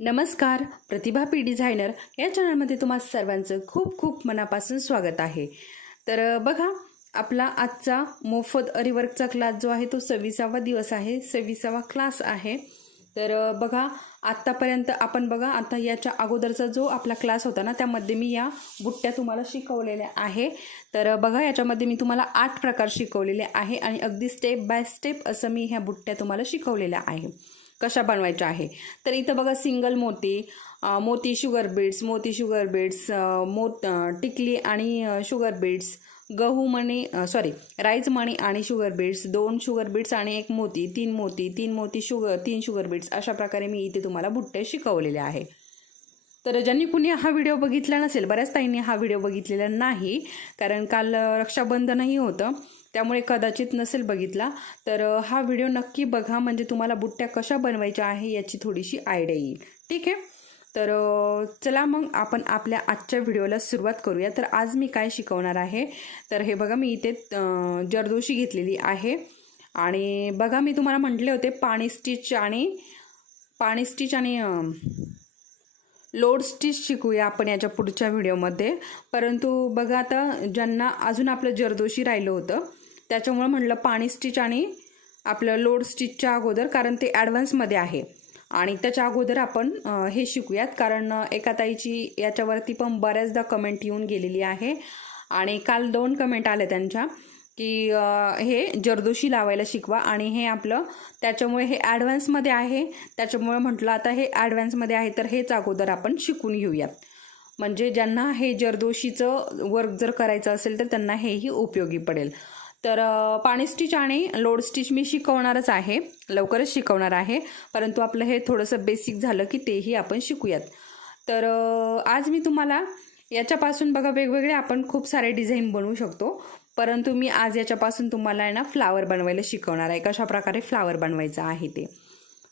नमस्कार, प्रतिभा P designer या चॅनलमध्ये तुम्हा सर्वांचं खूप खूप मनापासून स्वागत आहे। तर बघा, आपला आजचा मोफत अरीवर्कचा क्लास जो आहे तो 26वा दिवस आहे, 26वा क्लास आहे। तर बघा, आत्तापर्यंत आपण बघा, आता याच्या अगोदरचा जो आपला क्लास होता ना, त्यामध्ये मी या बुट्ट्या तुम्हाला शिकवलेल्या आहे। तर बघा, याच्यामध्ये मी तुम्हाला 8 प्रकार शिकवलेले आहे आणि अगदी स्टेप बाय स्टेप असं मी ह्या बुट्ट्या तुम्हाला शिकवलेल्या आहे, कशा बनवायच्या आहे। तर इथं बघा, सिंगल मोती, मोती शुगर बीड्स, मोती शुगर बीड्स, टिकली आणि शुगर बीड्स, गहू मणी राईस मणी आणि शुगर बीड्स, 2 शुगर बीड्स आणि 1 मोती, 3 मोती, 3 मोती शुगर, 3 शुगर बीड्स, अशा प्रकारे मी इथे तुम्हाला बुट्टे शिकवलेले आहे। तर ज्यांनी कुणी हा व्हिडिओ बघितला नसेल, बऱ्याच ताईंनी हा व्हिडिओ बघितलेला नाही, कारण काल रक्षाबंधनही होतं, त्यामुळे कदाचित नसेल बघितला। तर हा व्हिडिओ नक्की बघा, म्हणजे तुम्हाला बुट्ट्या कशा बनवायच्या आहे याची थोडीशी आयडिया येईल। ठीक आहे, तर चला मग आपण आपल्या आजच्या व्हिडिओला सुरुवात करूया। तर आज मी काय शिकवणार आहे, तर हे बघा, मी इथे जरदोशी घेतलेली आहे आणि बघा, मी तुम्हाला म्हटले होते पाणी स्टिच आणि लोड स्टिच शिकूया आपण याच्या पुढच्या व्हिडिओमध्ये। परंतु बघा, आता ज्यांना अजून आपलं जरदोशी राहिलं होतं, त्याच्यामुळे म्हटलं पाणी स्टिच आणि आपलं लोड स्टिचच्या अगोदर, कारण ते ॲडव्हान्समध्ये आहे आणि त्याच्या अगोदर आपण हे शिकूयात। कारण एका ताईची याच्यावरती पण बऱ्याचदा कमेंट येऊन गेलेली आहे आणि काल 2 कमेंट आल्या त्यांच्या की हे जरदोशी लावायला शिकवा, आणि हे आपलं त्याच्यामुळे हे ॲडव्हान्समध्ये आहे, त्याच्यामुळे म्हटलं आता हे ॲडव्हान्समध्ये आहे तर हेच अगोदर आपण शिकून घेऊयात, म्हणजे ज्यांना हे जरदोशीचं वर्क जर करायचं असेल तर त्यांना हेही उपयोगी पडेल। तर पाणी स्टिच आणि लोड स्टिच मी शिकवणारच आहे, लवकरच शिकवणार आहे, परंतु आपलं हे थोडंसं बेसिक झालं की तेही आपण शिकूयात। तर आज मी तुम्हाला याच्यापासून बघा, वेगवेगळे आपण खूप सारे डिझाईन बनवू शकतो, परंतु मी आज याच्यापासून तुम्हाला आहे ना फ्लावर बनवायला शिकवणार आहे, कशा प्रकारे फ्लावर बनवायचं आहे ते।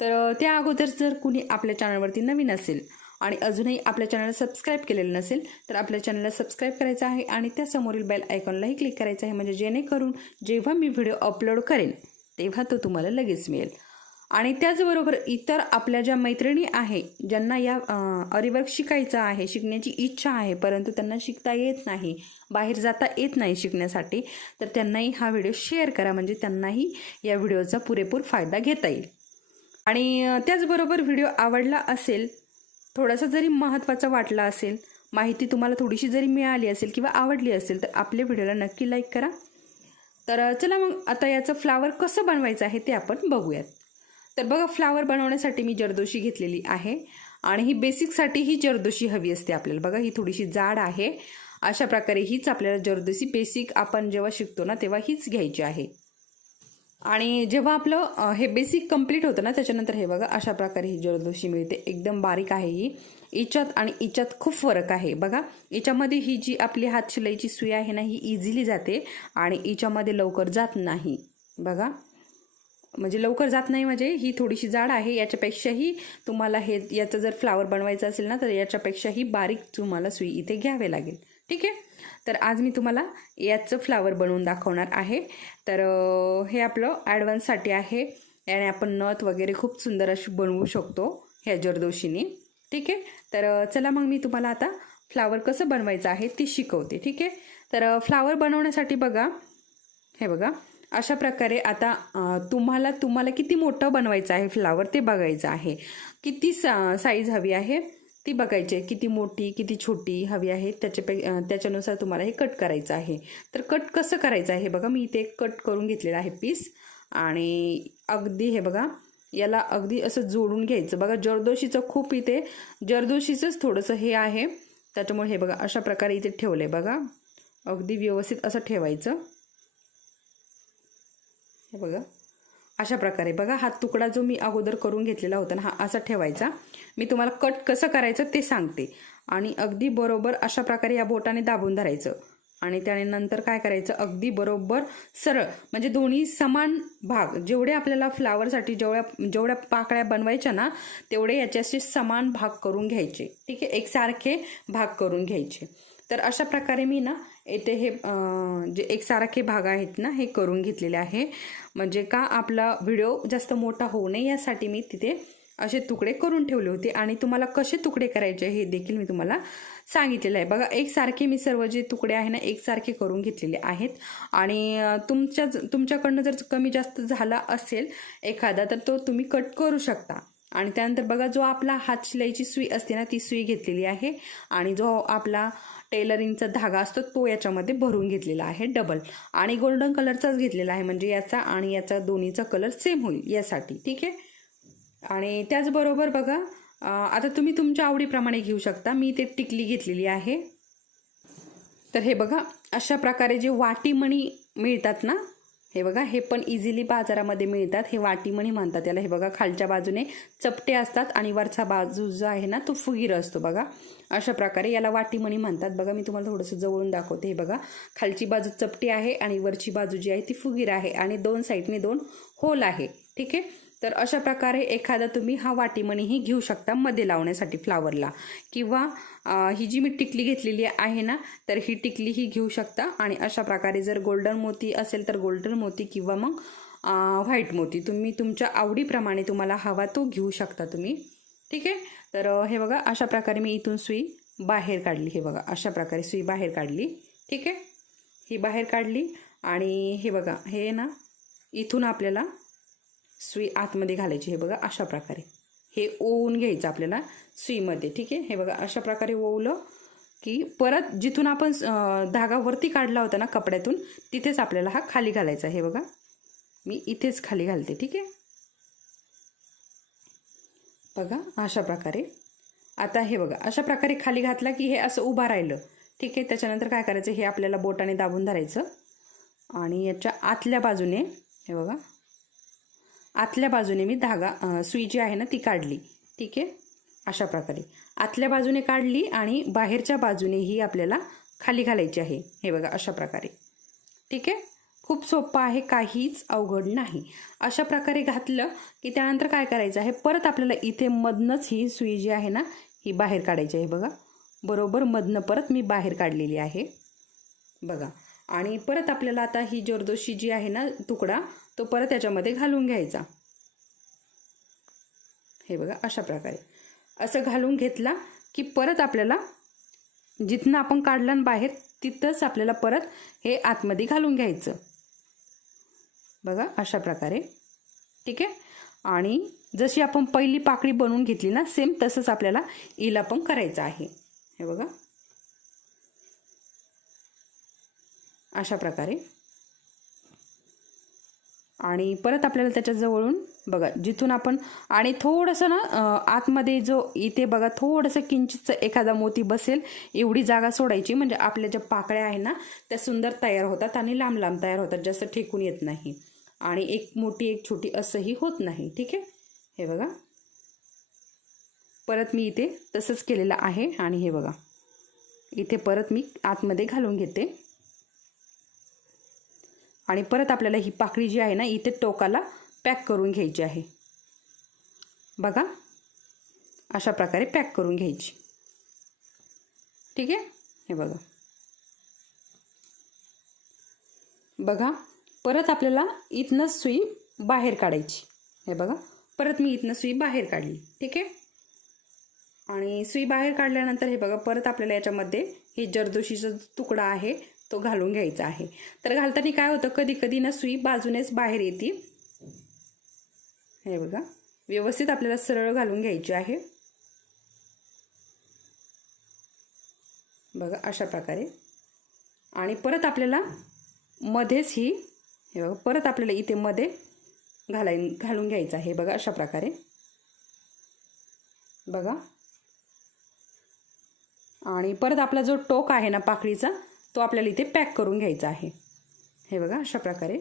तर त्या अगोदर जर कुणी आपल्या चॅनलवरती नवीन असेल आणि अजूनही आपल्या चॅनलला सबस्क्राईब केलेलं नसेल तर आपल्या चॅनलला सबस्क्राईब करायचं आहे आणि त्या समोरील बेल आयकॉनलाही क्लिक करायचं आहे, म्हणजे जेणेकरून जेव्हा मी व्हिडिओ अपलोड करेन तेव्हा तो तुम्हाला लगेच मिळेल। आणि त्याचबरोबर इतर आपल्या ज्या मैत्रिणी आहे, ज्यांना या अरीवर्क शिकायचं आहे, शिकण्याची इच्छा आहे, परंतु त्यांना शिकता येत नाही, बाहेर जाता येत नाही शिकण्यासाठी, तर त्यांनाही हा व्हिडिओ शेअर करा, म्हणजे त्यांनाही या व्हिडिओचा पुरेपूर फायदा घेता येईल। आणि त्याचबरोबर व्हिडिओ आवडला असेल, थोडासा जरी महत्त्वाचा वाटला असेल, माहिती तुम्हाला थोडीशी जरी मिळाली असेल किंवा आवडली असेल, तर आपल्या व्हिडिओला नक्की लाईक करा। तर चला मग आता याचं फ्लावर कसं बनवायचं आहे ते आपण बघूयात। तर बघा, फ्लावर बनवण्यासाठी मी जरदोशी घेतलेली आहे आणि ही बेसिकसाठी ही जरदोशी हवी असते आपल्याला। बघा, ही थोडीशी जाड आहे, अशा प्रकारे हीच आपल्याला जरदोशी बेसिक आपण जेव्हा शिकतो ना तेव्हा हीच घ्यायची आहे। आणि जेव्हा आपलं हे बेसिक कंप्लीट होतं ना, त्याच्यानंतर हे बघा, अशा प्रकारे ही जरदोशी मिळते, एकदम बारीक आहे ही। हिच्यात आणि हिच्यात खूप फरक आहे। बघा, हिच्यामध्ये ही जी आपली हात शिलाईची सुई आहे ना, ही इझिली जाते आणि हिच्यामध्ये लवकर जात नाही। बघा, म्हणजे लवकर जात नाही, म्हणजे ही थोडीशी जाड आहे, याच्यापेक्षाही तुम्हाला याचं जर फ्लावर बनवायचं असेल ना तर याच्यापेक्षाही बारीक तुम्हाला सुई इथे घ्यावे लागेल। ठीक आहे, तर आज मी तुम्हाला याचं फ्लावर बनवून दाखवणार आहे। तर हे आपलं ॲडव्हान्ससाठी आहे, याने आपण नथ वगैरे खूप सुंदर अशी बनवू शकतो ह्या जरदोशीने। ठीक आहे, तर चला मग मी तुम्हाला आता फ्लावर कसं बनवायचं आहे ते शिकवते। ठीक आहे, तर फ्लावर बनवण्यासाठी बघा, हे बघा, अशा प्रकारे आता तुम्हाला किती मोठं बनवायचं आहे फ्लावर ते बघायचं आहे, किती साईज हवी आहे ती बघायची आहे, किती मोठी किती छोटी हवी आहे त्याच्यानुसार तुम्हाला हे कट करायचं आहे। तर कट कसं करायचं आहे, बघा, मी इथे कट करून घेतलेलं आहे पीस, आणि अगदी हे बघा, याला अगदी असं जोडून घ्यायचं। बघा, जरदोशीचं खूप इथे जरदोशीचंच थोडंसं हे आहे, त्याच्यामुळे हे बघा अशा प्रकारे इथे ठेवलंय। बघा, अगदी व्यवस्थित असं ठेवायचं, हे बघा अशा प्रकारे। बघा, हा तुकडा जो मी अगोदर करून घेतलेला होता ना, हा असा ठेवायचा। मी तुम्हाला कट कसं करायचं ते सांगते, आणि अगदी बरोबर अशा प्रकारे या बोटाने दाबून धरायचं आणि त्याने नंतर काय करायचं, अगदी बरोबर सरळ, म्हणजे दोन्ही समान भाग, जेवढे आपल्याला फ्लावरसाठी जेवढ्या पाकळ्या बनवायच्या ना तेवढे याच्याशी समान भाग करून घ्यायचे। ठीक आहे, एकसारखे भाग करून घ्यायचे। तर अशा प्रकारे मी ना इथे हे जे एकसारखे भाग आहेत ना हे करून घेतलेले आहे, म्हणजे का आपला व्हिडिओ जास्त मोठा होऊ नये यासाठी मी तिथे असे तुकडे करून ठेवले होते आणि तुम्हाला कसे तुकडे करायचे हे देखील मी तुम्हाला सांगितलेलं आहे. बघा एकसारखे मी सर्व जे तुकडे आहे ना एकसारखे करून घेतलेले आहेत. आणि तुमच्याकडनं जर कमी जास्त झाला असेल एखादा तर तो तुम्ही कट करू शकता. आणि त्यानंतर बघा जो आपला हात शिलाईची सुई असते ना ती सुई घेतलेली आहे आणि जो आपला टेलरिंगचा धागा असतो तो याच्यामध्ये भरून घेतलेला आहे डबल. आणि गोल्डन कलरचाच घेतलेला आहे म्हणजे याचा आणि याचा दोन्हीचा कलर सेम होईल यासाठी. ठीक आहे. आणि त्याचबरोबर बघा आता तुम्ही तुमच्या आवडीप्रमाणे घेऊ शकता. मी ते टिकली घेतलेली आहे. तर हे बघा अशा प्रकारे जे वाटीमणी मिळतात ना हे बघा हे पण इझिली बाजारामध्ये मिळतात. हे वाटीमणी म्हणतात त्याला. हे बघा खालच्या बाजूने चपटे असतात आणि वरचा बाजू जो आहे ना तो फुगीर असतो. बघा अशा प्रकारे याला वाटीमणी म्हणतात. बघा मी तुम्हाला थोडंसं जवळून दाखवते. हे बघा खालची बाजू चपटी आहे आणि वरची बाजू जी आहे ती फुगीर आहे आणि दोन साईडने दोन होल आहे. ठीक आहे. तर अशा प्रकारे एखादा तुम्ही हा वाटीमणीही घेऊ शकता मध्ये लावण्यासाठी फ्लावरला. किंवा ही जी मी टिकली घेतलेली आहे ना तर ही टिकली ही घेऊ शकता. आणि अशा प्रकारे जर गोल्डन मोती असेल तर गोल्डन मोती किंवा मग व्हाईट मोती तुम्ही तुमच्या आवडीप्रमाणे तुम्हाला हवा तो घेऊ शकता तुम्ही. ठीक आहे. तर हे बघा अशा प्रकारे मी इथून सुई बाहेर काढली. हे बघा अशा प्रकारे सुई बाहेर काढली. ठीक आहे. ही बाहेर काढली आणि हे बघा हे ना इथून आपल्याला सुई आतमध्ये घालायची. हे बघा अशा प्रकारे हे ओवून घ्यायचं आपल्याला सुईमध्ये. ठीक आहे. हे बघा अशा प्रकारे ओवलं की परत जिथून आपण धागा वरती काढला होता ना कपड्यातून तिथेच आपल्याला हा खाली घालायचा. हे बघा मी इथेच खाली घालते. ठीक आहे. बघा अशा प्रकारे. आता हे बघा अशा प्रकारे खाली घातला की हे असं उभा राहिलं. ठीक आहे. त्याच्यानंतर काय करायचं हे आपल्याला बोटाने दाबून धरायचं आणि याच्या आतल्या बाजूने हे बघा आतल्या बाजूने मी धागा सुई जी आहे ना ती काढली. ठीक आहे. अशा प्रकारे आतल्या बाजूने काढली आणि बाहेरच्या बाजूनेही आपल्याला खाली घालायची आहे. हे बघा अशा प्रकारे. ठीक आहे. खूप सोपं आहे काहीच अवघड नाही. अशा प्रकारे घातलं की त्यानंतर काय करायचं आहे परत आपल्याला इथे मधनंच ही सुई जी आहे ना ही बाहेर काढायची आहे. बघा बरोबर मधनं परत मी बाहेर काढलेली आहे. बघा आणि परत आपल्याला आता ही जरदोशी जी आहे ना तुकडा तो परत त्याच्यामध्ये घालून घ्यायचा. हे बघा अशा प्रकारे असं घालून घेतला की परत आपल्याला जिथनं आपण काढलं ना बाहेर तिथंच आपल्याला परत हे आतमध्ये घालून घ्यायचं. बघा अशा प्रकारे. ठीक आहे. आणि जशी आपण पहिली पाकळी बनवून घेतली ना सेम तसंच आपल्याला हिला पण करायचं आहे. हे बघा अशा प्रकारे. आणि परत आपल्याला त्याच्या जवळून बघा जिथून आपण आणि थोडंसं ना आतमध्ये जो इथे बघा थोडंसं किंचितचं एखादा मोती बसेल एवढी जागा सोडायची म्हणजे आपल्या ज्या पाकळ्या आहे ना त्या सुंदर तयार होतात आणि लांब लांब तयार होतात. जास्त ठेकून येत नाही आणि एक मोठी एक छोटी असंही होत नाही. ठीक आहे. हे बघा परत मी इथे तसंच केलेलं आहे आणि हे बघा इथे परत मी आतमध्ये घालून घेते. आणि परत आपल्याला ही पाकळी जी आहे ना इथे टोकाला पॅक करून घ्यायची आहे. बघा अशा प्रकारे पॅक करून घ्यायची. ठीक आहे. हे बघा बघा परत आपल्याला इथनं सुई बाहेर काढायची. हे बघा परत मी इथनं सुई बाहेर काढली. ठीक आहे. आणि सुई बाहेर काढल्यानंतर हे बघा परत आपल्याला याच्यामध्ये ही जरदोशीचा तुकडा आहे तो घालून घ्यायचा आहे. तर घालताना काय होतं कधी कधी ना सुई बाजूनेच बाहेर येते. हे बघा व्यवस्थित आपल्याला सरळ घालून घ्यायची आहे. बघा अशा प्रकारे. आणि परत आपल्याला मध्येच ही हे बघा परत आपल्याला इथे मध्ये घालून घ्यायचं आहे. बघा अशा प्रकारे. बघा आणि परत आपला जो टोक आहे ना पाकळीचा तो आपल्याला इथे पॅक करून घ्यायचा आहे. हे बघा अशा प्रकारे.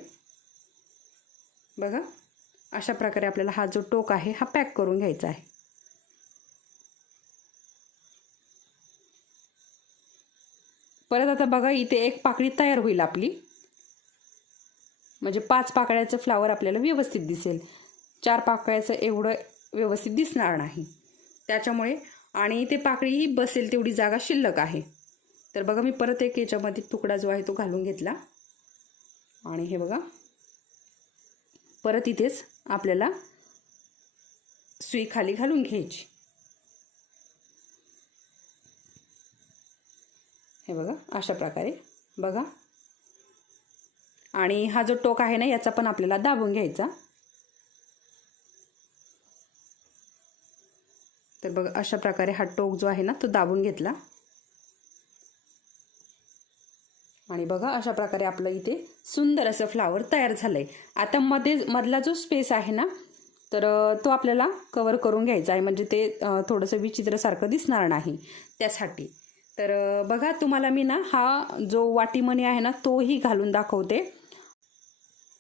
बघा अशा प्रकारे आपल्याला हा जो टोक आहे हा पॅक करून घ्यायचा आहे. परत आता बघा इथे एक पाकळी तयार होईल आपली. म्हणजे 5 पाकळ्याचं फ्लावर आपल्याला व्यवस्थित दिसेल. 4 पाकळ्याचं एवढं व्यवस्थित दिसणार नाही त्याच्यामुळे. आणि इथे पाकळीही बसेल तेवढी जागा शिल्लक आहे. तर बघा मी परत एक याच्यामध्ये तुकडा जो आहे तो घालून घेतला. आणि हे बघा परत इथेच आपल्याला सुई खाली घालून घ्यायची. हे बघा अशा प्रकारे बघा. आणि हा जो टोक आहे ना याचा पण आपल्याला दाबून घ्यायचा. तर बघा अशा प्रकारे हा टोक जो आहे ना तो दाबून घेतला. आणि बघा अशा प्रकारे आपलं इथे सुंदर असं फ्लावर तयार झालंय. आता मधला जो स्पेस आहे ना तर तो आपल्याला कव्हर करून घ्यायचा आहे, म्हणजे ते थोडंसं विचित्रसारखं दिसणार नाही त्यासाठी. तर बघा तुम्हाला मी ना हा जो वाटीमणी आहे ना तोही घालून दाखवते.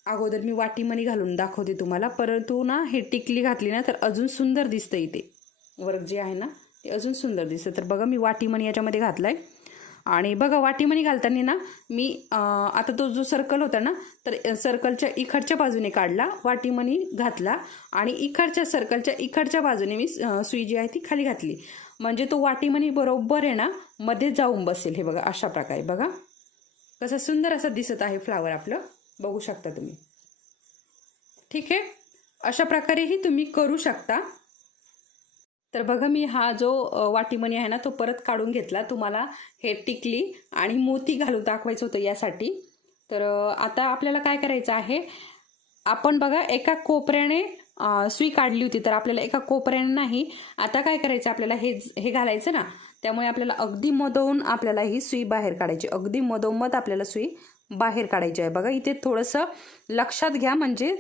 अगोदर मी वाटीमणी घालून दाखवते तुम्हाला, परंतु ना हे टिकली घातली ना तर अजून सुंदर दिसतं. इथे वर्क जे आहे ना ते अजून सुंदर दिसतं. तर बघा मी वाटीमणी याच्यामध्ये घातलाय. आणि बघा वाटीमणी घालताना ना मी आता तो जो सर्कल होता ना तर सर्कलच्या इकडच्या बाजूने काढला, वाटीमणी घातला आणि इकडच्या सर्कलच्या इकडच्या बाजूने मी सुई जी आहे ती खाली घातली, म्हणजे तो वाटीमणी बरोबर आहे ना मध्ये जाऊन बसेल. हे बघा अशा प्रकारे बघा कसं सुंदर असं दिसत आहे फ्लावर आपलं, बघू शकता तुम्ही. ठीक आहे, अशा प्रकारेही तुम्ही करू शकता. तर बघा मी हा जो वाटीमणी आहे ना तो परत काढून घेतला. तुम्हाला हे टिकली आणि मोती घालून दाखवायचं होतं यासाठी. तर आता आपल्याला काय करायचं आहे, आपण बघा एका कोपऱ्याने सुई काढली होती, तर आपल्याला एका कोपऱ्याने नाही, आता काय करायचं आपल्याला हे घालायचं ना, त्यामुळे आपल्याला अगदी मधोमध आपल्याला ही सुई बाहेर काढायची. अगदी मधोमध आपल्याला सुई बाहेर काढायची आहे. बघा इथे थोडंसं लक्षात घ्या, म्हणजे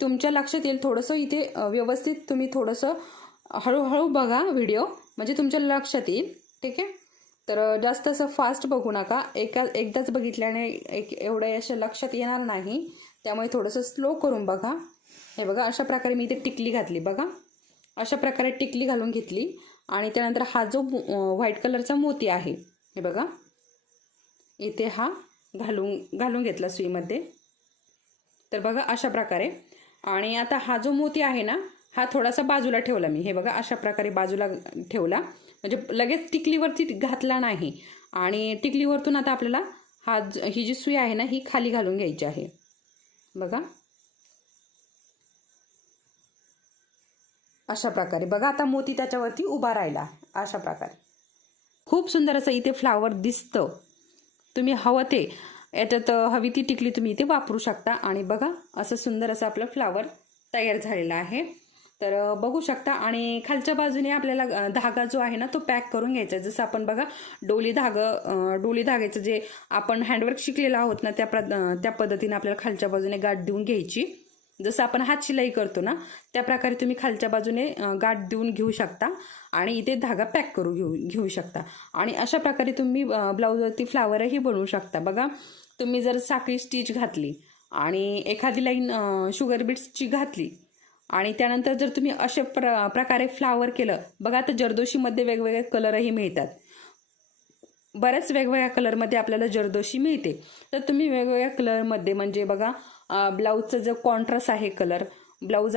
तुमच्या लक्षात येईल थोडंसं. इथे व्यवस्थित तुम्ही थोडंसं हळूहळू बघा व्हिडिओ, म्हणजे तुमच्या लक्षात येईल. ठीक आहे, तर जास्त असं फास्ट बघू नका, एकदाच बघितल्याने एवढं असं लक्षात येणार नाही, त्यामुळे थोडंसं स्लो करून बघा. हे बघा अशा प्रकारे मी इथे टिकली घातली. बघा अशा प्रकारे टिकली घालून घेतली आणि त्यानंतर हा जो व्हाईट कलरचा मोती आहे हे बघा इथे हा घालून घेतला सुईमध्ये. तर बघा अशा प्रकारे. आणि आता हा जो मोती आहे ना हा थोडासा बाजूला ठेवला मी. हे बघा अशा प्रकारे बाजूला ठेवला, म्हणजे लगेच टिकलीवरती घातला नाही. आणि टिकलीवरतून आता आपल्याला ही जी सुई आहे ना ही खाली घालून घ्यायची आहे. बघा अशा प्रकारे. बघा आता मोती त्याच्यावरती उभा राहिला अशा प्रकारे. खूप सुंदर असं इथे फ्लावर दिसतं. तुम्ही हवं ते याच्यात हवी ती टिकली तुम्ही इथे वापरू शकता. आणि बघा असं सुंदर असं आपलं फ्लावर तयार झालेला आहे. तर बघू शकता. आणि खालच्या बाजूने आपल्याला धागा जो आहे ना तो पॅक करून घ्यायचा. जसं आपण बघा डोली धाग्याचं जे आपण हँडवर्क शिकलेलं आहोत ना त्या पद्धतीने आपल्याला खालच्या बाजूने गाठ देऊन घ्यायची. जसं आपण हात शिलाई करतो ना त्या प्रकारे तुम्ही खालच्या बाजूने गाठ देऊन घेऊ शकता आणि इथे धागा पॅक करून घेऊ शकता. आणि अशा प्रकारे तुम्ही ब्लाऊजवरती फ्लावरही बनवू शकता. बघा तुम्ही जर साखळी स्टिच घातली आणि एखादी लाईन शुगर बीट्सची घातली आणि त्यानंतर जर तुम्ही अशा प्रकारे फ्लावर केलं. बघा आता जरदोशीमध्ये वेगवेगळे कलरही मिळतात, बऱ्याच वेगवेगळ्या कलरमध्ये आपल्याला जरदोशी मिळते. तर तुम्ही वेगवेगळ्या कलरमध्ये, म्हणजे बघा ब्लाऊजचं जो कॉन्ट्रास्ट आहे कलर, ब्लाऊज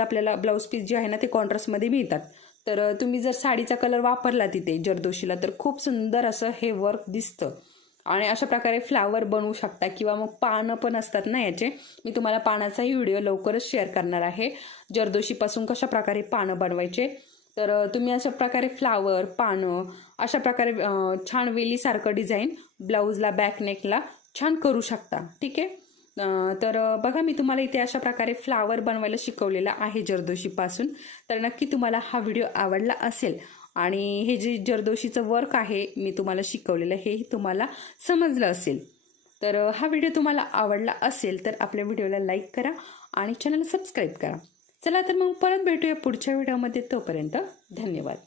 पीस जे आहे ना ते कॉन्ट्रास्टमध्ये मिळतात. तर तुम्ही जर साडीचा कलर वापरला तिथे जरदोशीला तर खूप सुंदर असं हे वर्क दिसतं. आणि अशा प्रकारे फ्लावर बनवू शकता. किंवा मग पानं पण असतात ना याचे, मी तुम्हाला पानाचाही व्हिडिओ लवकरच शेअर करणार आहे, जरदोशीपासून कशा प्रकारे पानं बनवायचे. तर तुम्ही अशा प्रकारे फ्लावर, पानं अशा प्रकारे छान वेलीसारखं डिझाईन ब्लाऊजला, बॅकनेकला छान करू शकता. ठीक आहे, तर बघा मी तुम्हाला इथे अशा प्रकारे फ्लावर बनवायला शिकवलेला आहे जरदोशीपासून. तर नक्की तुम्हाला हा व्हिडिओ आवडला असेल आणि हे जे जरदोशीचं वर्क आहे मी तुम्हाला शिकवलेलं हेही तुम्हाला समजलं असेल. तर हा व्हिडिओ तुम्हाला आवडला असेल तर आपल्या व्हिडिओला लाईक करा आणि चॅनलला सबस्क्राईब करा. चला तर मग परत भेटूया पुढच्या व्हिडिओमध्ये. तोपर्यंत धन्यवाद.